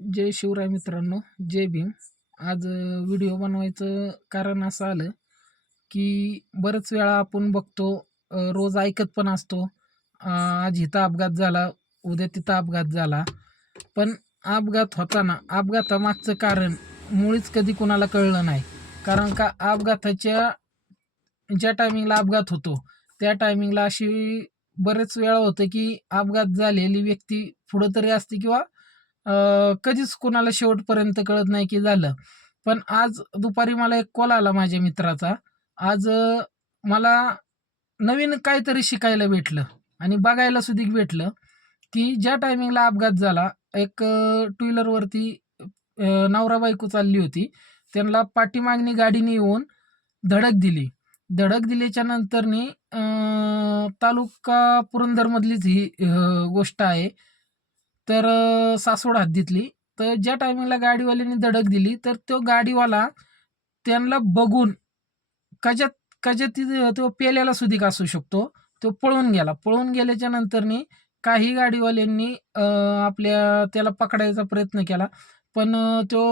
जय शिवराय मित्रांनो, जय भीम. आज व्हिडिओ बनवायचं कारण असं आलं, की बरेच वेळा आपण बघतो, रोज ऐकत पण असतो, आज इथं अपघात झाला, उद्या तिथं अपघात झाला. पण अपघात होताना अपघातामागचं कारण मुळीच कधी कुणाला कळलं नाही. कारण का अपघाताच्या ज्या टायमिंगला अपघात होतो, त्या टायमिंगला अशी बरेच वेळा होतं, की अपघात झालेली व्यक्ती पुढं तरी असते किंवा कधीच कोणाला शेवटपर्यंत कळत नाही की झालं. पण आज दुपारी मला एक कॉल आला माझ्या मित्राचा. आज मला नवीन काहीतरी शिकायला भेटलं आणि बघायला सुद्धा भेटलं, की ज्या टायमिंगला अपघात झाला, एक टू व्हीलरवरती नवरा-बायको चालली होती. त्यांना पाठीमागनी गाडीने येऊन धडक दिली. धडक दिल्याच्या नंतरनी तालुका पुरंदरमधलीच ही गोष्ट आहे. तर सासवड हद्दीतली. तर ज्या टायमिंगला गाडीवाल्याने धडक दिली, तर तो गाडीवाला त्यांना बघून कजात कजाती तो पेलेला सुधीक असू शकतो. तो पळून गेला. पळून गेल्याच्या नंतरनी काही गाडीवाल्यांनी आपल्या त्याला पकडायचा प्रयत्न केला. पण तो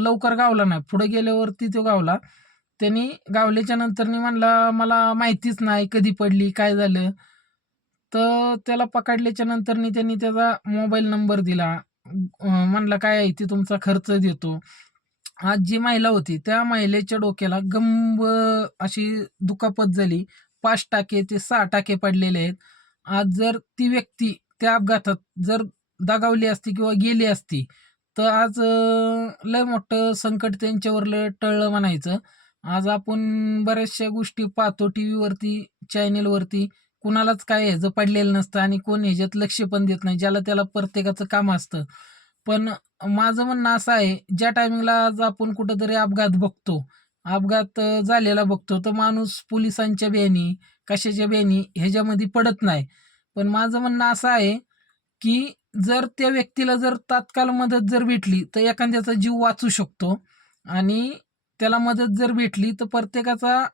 लवकर गावला नाही. पुढे गेल्यावरती तो गावला. त्यांनी गावल्याच्या नंतरनी म्हणला, "मला माहितीच नाही कधी पडली, काय झालं?" तर त्याला पकडल्याच्या नंतरनी त्यांनी त्याचा मोबाईल नंबर दिला. म्हणला, "काय आहे ते तुमचा खर्च देतो." आज जी महिला होती, त्या महिलेच्या डोक्याला गंभ अशी दुखापत झाली. 5 टाके ते 6 टाके पडलेले आहेत. आज जर ती व्यक्ती त्या अपघातात जर दगावली असती किंवा गेली असती, तर आज लय मोठं संकट त्यांच्यावरलं टळलं म्हणायचं. आज आपण बऱ्याचशा गोष्टी पाहतो टीव्हीवरती, चॅनेलवरती. कुणालाच काय ह्याचं पडलेलं नसतं आणि कोण ह्याच्यात लक्ष पण देत नाही. ज्याला त्याला प्रत्येकाचं काम असतं. पण माझं म्हणणं असं आहे, ज्या टायमिंगला आज आपण कुठेतरी अपघात बघतो, अपघात झालेला बघतो, तर माणूस पोलिसांच्या भ्यानी, कशाच्या भ्यानी ह्याच्यामध्ये पडत नाही. पण माझं म्हणणं असं आहे, की जर त्या व्यक्तीला जर तात्काळ मदत जर भेटली, तर एखाद्याचा जीव वाचू शकतो आणि त्याला मदत जर भेटली, तर प्रत्येकाचा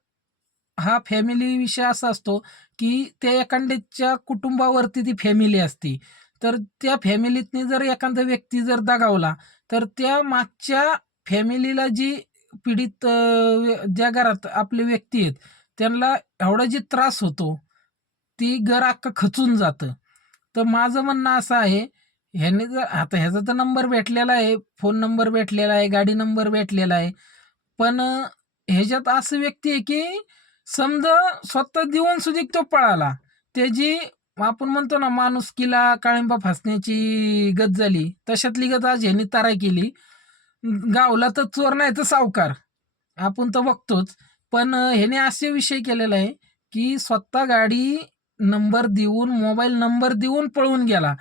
हा फॅमिली विषय असा असतो, की त्या एखाद्याच्या कुटुंबावरती ती फॅमिली असते. तर त्या फॅमिलीतनी जर एखादा व्यक्ती जर दगावला, तर त्या मागच्या फॅमिलीला जी पीडित ज्या घरात आपले व्यक्ती आहेत, त्यांना एवढा जे त्रास होतो, ती घर अख्खं खचून जातं. तर माझं म्हणणं असं आहे, ह्याने जर आता ह्याचा तर नंबर भेटलेला आहे, फोन नंबर भेटलेला आहे, गाडी नंबर भेटलेला आहे. पण ह्याच्यात असं व्यक्ती आहे, की समजा स्वतः देऊन सुद्धा तो पळाला. त्याची आपण म्हणतो ना, माणुसकीला काळिंबा फासण्याची गत झाली, तशातली गत आज ह्याने तारा केली. गावला तर चोर नाही तर सावकार. आपण तर बघतोच. पण ह्याने असे विषय केलेला आहे, की स्वतः गाडी नंबर देऊन, मोबाईल नंबर देऊन पळून गेला.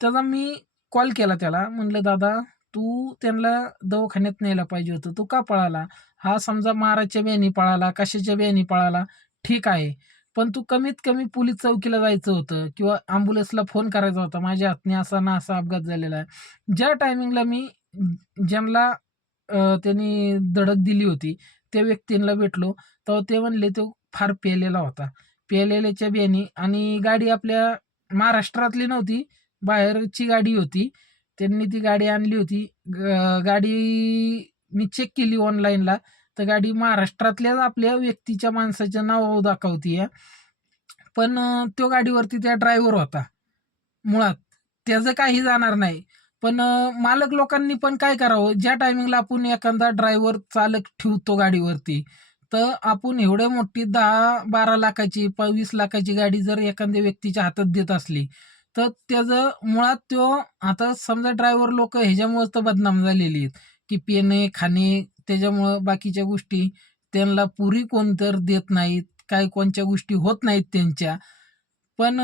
त्याचा मी कॉल केला त्याला. म्हणलं, "दादा, तू त्यांना दवाखान्यात न्यायला पाहिजे होतं. तू का पळाला? हा समजा माराच्या बेणी पळाला, कशाच्या बेणी पळाला, ठीक आहे. पण तू कमीत कमी पोलीस चौकीला जायचं होतं किंवा ॲम्ब्युलन्सला फोन करायचा होता. माझ्या हातनी असा ना असा अपघात झालेला आहे." ज्या टायमिंगला मी ज्यांना त्यांनी धडक दिली होती, त्या व्यक्तींना भेटलो, तेव्हा ते म्हणले तो फार प्यायलेला होता. प्यायलेल्याच्या बेनी आणि गाडी आपल्या महाराष्ट्रातली नव्हती, बाहेरची गाडी होती. त्यांनी ती गाडी आणली होती. गाडी मी चेक केली ऑनलाईनला, तर गाडी महाराष्ट्रातल्याच आपल्या व्यक्तीच्या माणसाचं नाव दाखवतीये. पण तो गाडीवरती त्या ड्रायव्हर होता. मुळात त्याचं काही जाणार नाही. पण मालक लोकांनी पण काय करावं, ज्या टायमिंगला आपण एखादा ड्रायव्हर चालक ठेवतो गाडीवरती, तर आपण एवढ्या मोठी 10-12 लाखाची 20 लाखाची गाडी जर एखाद्या व्यक्तीच्या हातात देत असली, तर त्याचं मुळात तो आता समजा ड्रायव्हर लोकं ह्याच्यामुळेच तर बदनाम झालेली आहेत, की पिणे, खाणे त्याच्यामुळं बाकीच्या गोष्टी त्यांना पुरी कोण तर देत नाहीत. काही कोणत्या गोष्टी होत नाहीत त्यांच्या. पण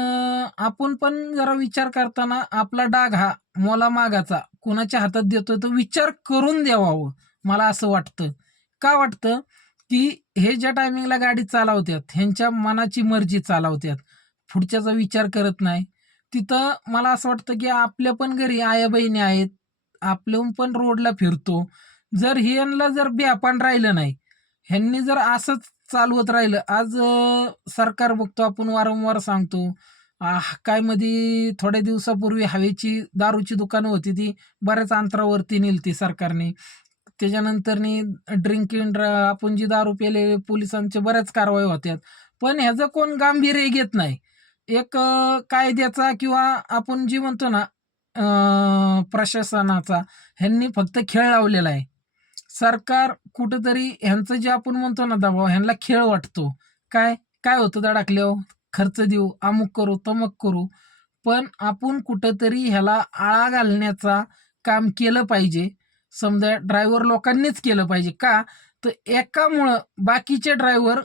आपण पण जरा विचार करताना आपला डाग हा मोलामागाचा कुणाच्या हातात देतोय तो विचार करून द्यावावं, मला असं वाटतं. का वाटतं? की हे ज्या टायमिंगला गाडी चालवतात, ह्यांच्या मनाची मर्जी चालवतात. पुढच्याचा विचार करत नाही. तिथं मला असं वाटतं, की आपल्या पण घरी आया-बहिणी आहेत. आपण पण रोडला फिरतो. जर ह्यांना जर बेभान राहिलं नाही, ह्यांनी जर असंच चालवत राहिलं, आज सरकार बघतो आपण वारंवार सांगतो, काय मध्ये थोड्या दिवसापूर्वी हवेची दारूची दुकानं होती ती बऱ्याच अंतरावरती नेलती सरकारने. त्याच्यानंतरनी आपण जी दारू प्यायले पोलिसांच्या बऱ्याच कारवाई होत्यात. पण ह्याचं कोण गांभीर्य घेत नाही. एक कायद्याचा किंवा आपण जी म्हणतो ना प्रशासनाचा ह्यांनी फक्त खेळ लावलेला आहे. सरकार कुठेतरी ह्यांचं जे आपण म्हणतो ना दबाव ह्यांना खेळ वाटतो. काय, काय होतं धडाकल्यावर? खर्च देऊ, अमुक करू, तमुक करू. पण आपण कुठेतरी ह्याला आळा घालण्याचा काम केलं पाहिजे. समजा ड्रायव्हर लोकांनीच केलं पाहिजे. का? तर एकामुळं बाकीचे ड्रायव्हर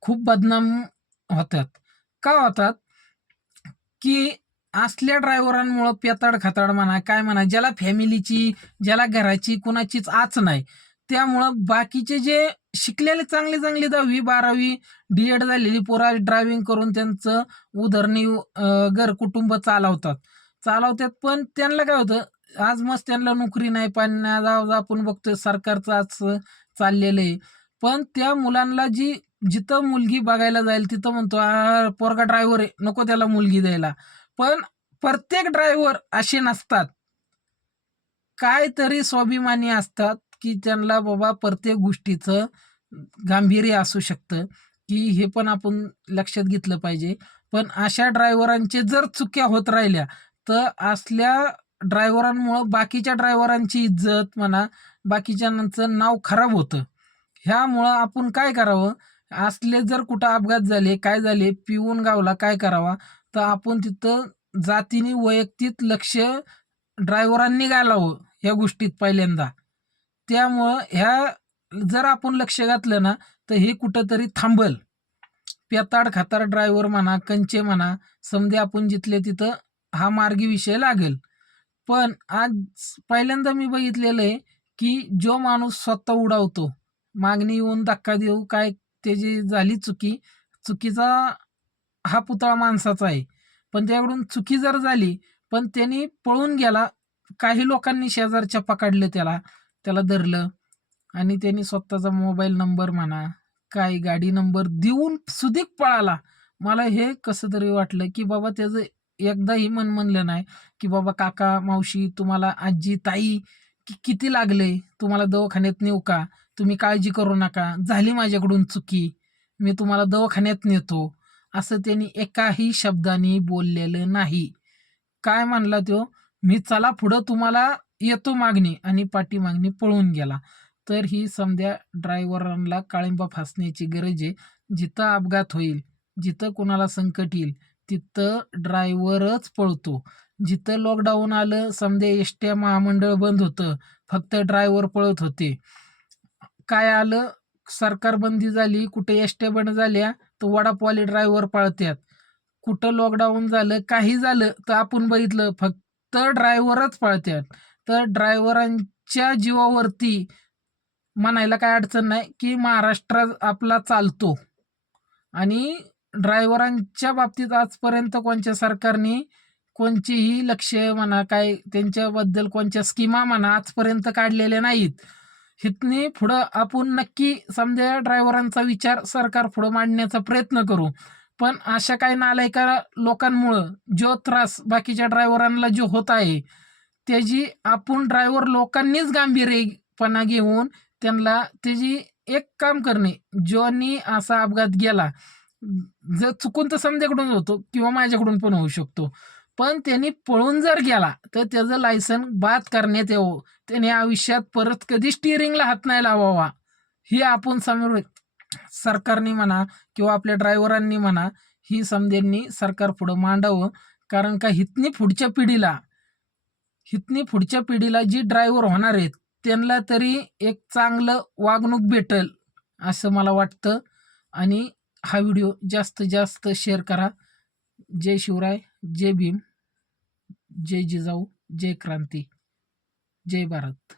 खूप बदनाम होतात. का होतात? की असल्या ड्रायव्हरांमुळं पेताड-खाताड म्हणा, काय म्हणा, ज्याला फॅमिलीची, ज्याला घराची कुणाचीच आच नाही. त्यामुळं बाकीचे जे शिकलेले चांगली-चांगली 10वी-12वी डी-एड झालेली पोरं ड्रायव्हिंग करून त्यांचं घर, कुटुंब चालवतात. पण त्यांना काय होतं, आज मस्त त्यांना नोकरी नाही, पाणी नाही. आज आपण बघतोय सरकारचं आज चाललेलं आहे. पण त्या मुलांना जिथं मुलगी बघायला जाईल तिथं म्हणतो, पोरगा ड्रायव्हर आहे, नको त्याला मुलगी द्यायला." पण प्रत्येक ड्रायव्हर असे नसतात. काहीतरी स्वाभिमानी असतात, की त्यांना बाबा प्रत्येक गोष्टीचं गांभीर्य असू शकतं, की हे पण आपण लक्षात घेतलं पाहिजे. पण अशा ड्रायव्हरांचे जर चुक्या होत राहिल्या, तर असल्या ड्रायव्हरांमुळं बाकीच्या ड्रायव्हरांची इज्जत म्हणा, बाकीच्यांचं नाव खराब होतं. ह्यामुळं आपण काय करावं, असले जर कुठं अपघात झाले, काय झाले, पिऊन गावला काय करावा, तर आपण तिथं जातीने वैयक्तिक लक्ष ड्रायव्हरांनी घालावं ह्या गोष्टीत पहिल्यांदा. त्यामुळं जर आपण लक्ष घातलं ना, तर हे कुठेतरी थांबल. पेताड-खाताड ड्रायव्हर म्हणा, कंचे म्हणा, समजे आपण जिथल्या तिथं हा मार्गी विषय लागेल. पण आज पहिल्यांदा मी बघितलेलं आहे, की जो माणूस स्वतः उडावतो, मागणी येऊन धक्का देऊ काय त्याची झाली चुकी, चुकीचा हा पुतळा माणसाचा आहे. पण त्याकडून चुकी जर झाली, पण त्यांनी पळून गेला. काही लोकांनी शेजारच्या पकडलं त्याला, त्याला धरलं आणि त्यांनी स्वतःचा मोबाईल नंबर म्हणा, काय गाडी नंबर देऊन सुदीक पळाला. मला हे कसं तरी वाटलं, की बाबा त्याचं एकदाही मन म्हणलं नाही, की बाबा काका, मावशी, तुम्हाला आजी, ताई किती लागले, तुम्हाला दवाखान्यात नेऊ का? तुम्ही काळजी करू नका. झाली माझ्याकडून चुकी. मी तुम्हाला दवाखान्यात नेतो. असं त्यांनी एकाही शब्दाने बोललेलं नाही. काय म्हणला तो, "मी चला पुढं तुम्हाला येतो मागणी" आणि पाठीमागणी पळून गेला. तर ही समध्या ड्रायव्हरांना काळिंबा फासण्याची गरज आहे. जिथं अपघात होईल, जिथं कोणाला संकट येईल, तिथं ड्रायव्हरच पळतो. जिथं लॉकडाऊन आलं, समध्या एसट्या महामंडळ बंद होतं, फक्त ड्रायव्हर पळत होते. काय आलं, सरकार बंदी झाली, कुठे एसट्या बंद झाल्या, तर वडापवाले ड्रायव्हर पळत्यात. कुठं लॉकडाऊन झालं, काही झालं, तर आपण बघितलं फक्त ड्रायव्हरच पळत्यात. तर ड्रायव्हरांच्या जीवावरती म्हणायला काही अडचण नाही, की महाराष्ट्र आपला चालतो आणि ड्रायव्हरांच्या बाबतीत आजपर्यंत कोणत्या सरकारने कोणचेही लक्ष म्हणा, काय त्यांच्याबद्दल कोणत्या स्कीमा म्हणा आजपर्यंत काढलेल्या नाहीत. इथनी पुढं आपण नक्की समजा ड्रायव्हरांचा विचार सरकार पुढं मांडण्याचा प्रयत्न करू. पण अशा काही नालायका लोकांमुळं जो त्रास बाकीच्या ड्रायव्हरांना जो होत आहे, त्याची आपण ड्रायव्हर लोकांनीच गांभीर्यपणा घेऊन त्यांना त्याची एक काम करणे, ज्यांनी असा अपघात गेला, जर चुकून तर समध्याकडून होतो किंवा माझ्याकडून पण होऊ शकतो. पण त्यांनी पळून जर गेला, तर त्याचं लायसन बाद करण्यात यावं. त्याने आयुष्यात परत कधी स्टिअरिंगला हात नाही लावावा. हे आपण समोर सरकारने म्हणा किंवा आपल्या ड्रायव्हरांनी म्हणा, ही समध्यांनी सरकारपुढं मांडावं. कारण का हितनी पुढच्या पिढीला जी ड्रायव्हर होणार आहेत, त्यांना तरी एक चांगलं वागणूक भेटेल, असं मला वाटतं. आणि हा व्हिडिओ जास्तीत जास्त शेअर करा. जय शिवराय, जय भीम, जय जिजाऊ, जय क्रांती, जय भारत.